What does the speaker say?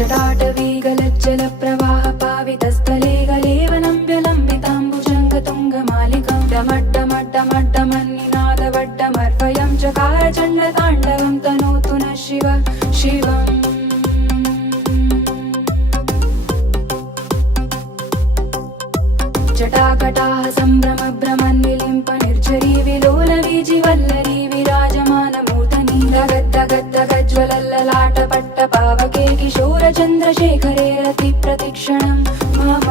जटाटवीगलज्जल प्रवाह पावितस्थले गलेवलम्ब्यलम्बिताम्बुजङ्गतुङ्गमालिकां डमड्डमड्डमड्डमन्निनादवड्डमर्वयं चकार चण्डताण्डवं तनोतु नः शिव शिवम् जटाकटाः सम्भ्रम भ्रमन्निलिम्प निर्झरी विलोलवीजिवल्लरी विराजमानमूर्धनि दगद्दगद्दगज्ज्वलल्ललाटपट्टपावके किशोरचन्द्रशेखरे रतिप्रतिक्षणं मम